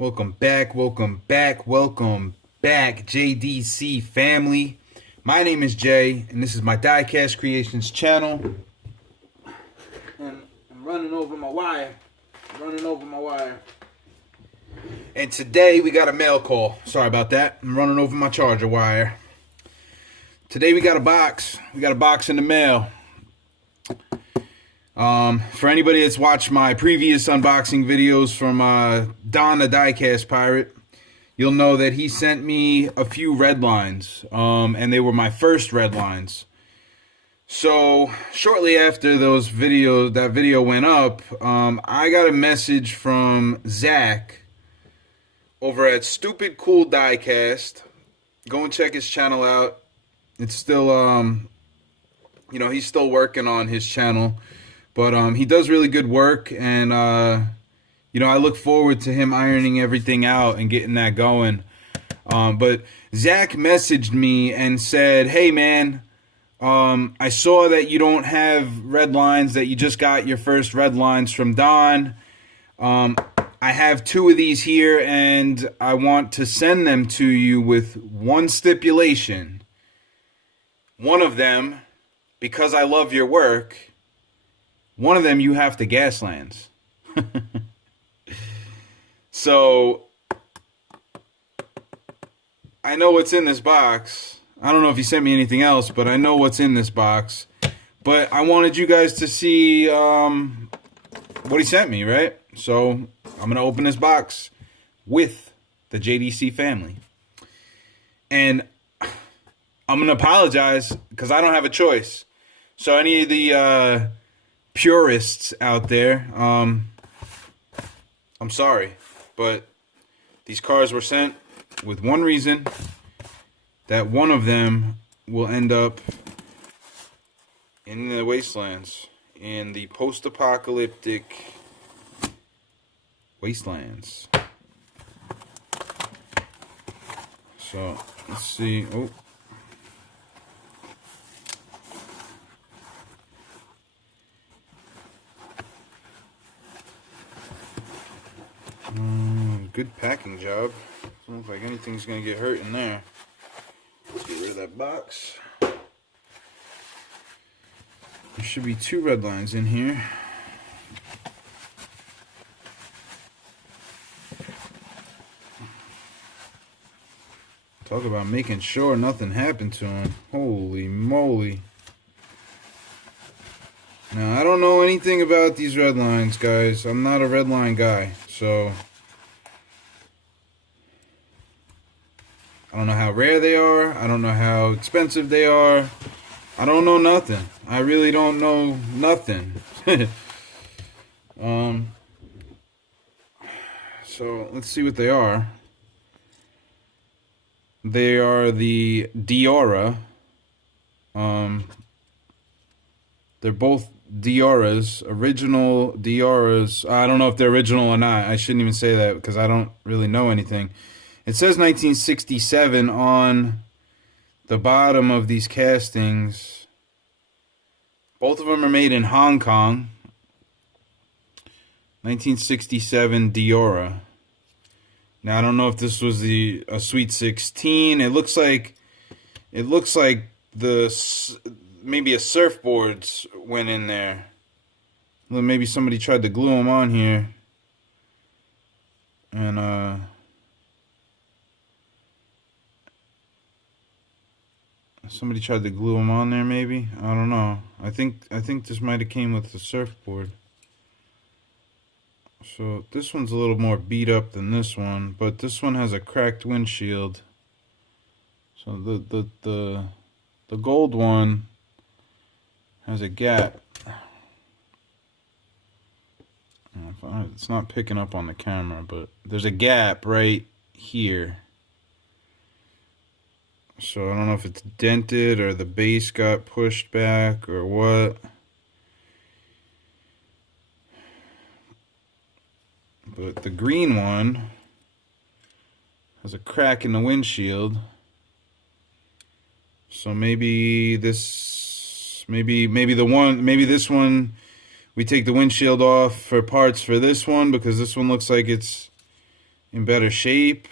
Welcome back, welcome back, welcome back, JDC family. My name is Jay, and this is my DieKast Creations channel. And I'm running over my wire. And today we got a mail call. Sorry about that. I'm running over my charger wire. Today we got a box. We got a box in the mail. For anybody that's watched my previous unboxing videos from Don the Diecast Pirate, you'll know that he sent me a few Redlines, and they were my first Redlines. So shortly after that video went up, I got a message from Zack over at StoopdKool DieKast. Go and check his channel out. It's still, he's still working on his channel. But he does really good work, and I look forward to him ironing everything out and getting that going. But Zack messaged me and said, "Hey man, I saw that you don't have Redlines, that you just got your first Redlines from Don. I have two of these here, and I want to send them to you with one stipulation. One of them, because I love your work, one of them you have to Gaslands." So I know what's in this box. I don't know if he sent me anything else, but I know what's in this box. But I wanted you guys to see what he sent me, right? So I'm going to open this box with the JDC family. And I'm going to apologize because I don't have a choice. So any of the purists out there, I'm sorry, but these cars were sent with one reason, that one of them will end up in the wastelands, in the post-apocalyptic wastelands. So let's see. Oh, good packing job. Doesn't look like anything's gonna get hurt in there. Let's get rid of that box. There should be two Redlines in here. Talk about making sure nothing happened to him. Holy moly. Now, I don't know anything about these Redlines, guys. I'm not a Redline guy, so I don't know how rare they are. I don't know how expensive they are. I don't know nothing. I really don't know nothing. So let's see what they are. They are the Diora. They're both Dioras, original Dioras. I don't know if they're original or not. I shouldn't even say that because I don't really know anything. It says 1967 on the bottom of these castings. Both of them are made in Hong Kong. 1967 Diora. Now I don't know if this was a Sweet 16. It looks like maybe a surfboards went in there. Well, maybe somebody tried to glue them on here, and somebody tried to glue them on there. Maybe, I don't know. I think this might have came with the surfboard. So this one's a little more beat up than this one, but this one has a cracked windshield. So the gold one has a gap. It's not picking up on the camera, but there's a gap right here. So I don't know if it's dented or the base got pushed back or what. But the green one has a crack in the windshield. So maybe this, maybe this one, we take the windshield off for parts for this one, because this one looks like it's in better shape.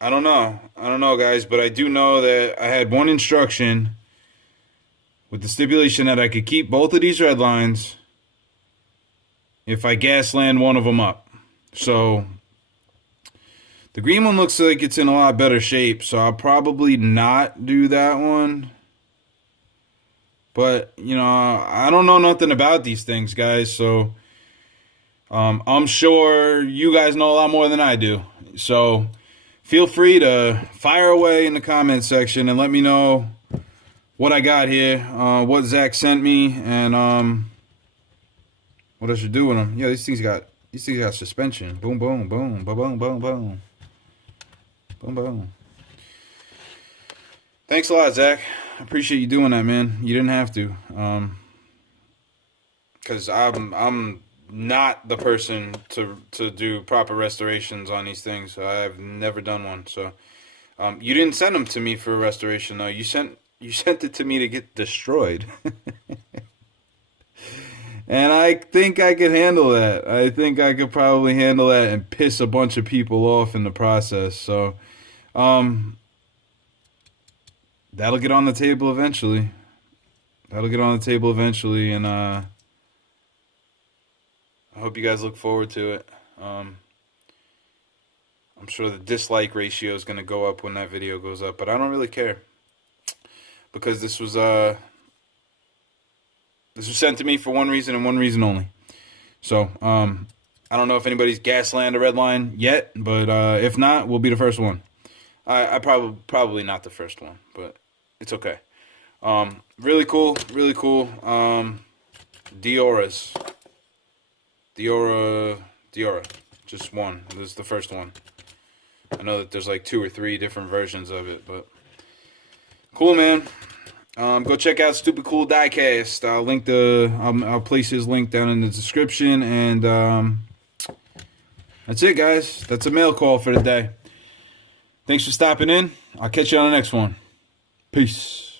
I don't know, guys, but I do know that I had one instruction with the stipulation that I could keep both of these Redlines if I Gasland one of them up. So the green one looks like it's in a lot better shape, so I'll probably not do that one. But, you know, I don't know nothing about these things, guys, so I'm sure you guys know a lot more than I do. So feel free to fire away in the comment section and let me know what I got here, what Zack sent me, and what I should do with them. Yeah, these things got suspension. Boom, boom, boom, boom, boom, boom, boom, boom, boom. Thanks a lot, Zack. I appreciate you doing that, man. You didn't have to, because I'm not the person to do proper restorations on these things. I've never done one. So you didn't send them to me for a restoration, though. You sent it to me to get destroyed. And I think I could handle that. I think I could probably handle that and piss a bunch of people off in the process. So that'll get on the table eventually. And I hope you guys look forward to it. I'm sure the dislike ratio is going to go up when that video goes up, but I don't really care, because this was sent to me for one reason and one reason only. So I don't know if anybody's Gasland a Redline yet, but if not, we'll be the first one. I probably not the first one, but it's okay. Really cool. Diora. Just one. This is the first one. I know that there's like 2 or 3 different versions of it, but cool, man. Go check out StoopdKool DieKast. I'll place his link down in the description, and that's it, guys. That's a mail call for the day. Thanks for stopping in. I'll catch you on the next one. Peace.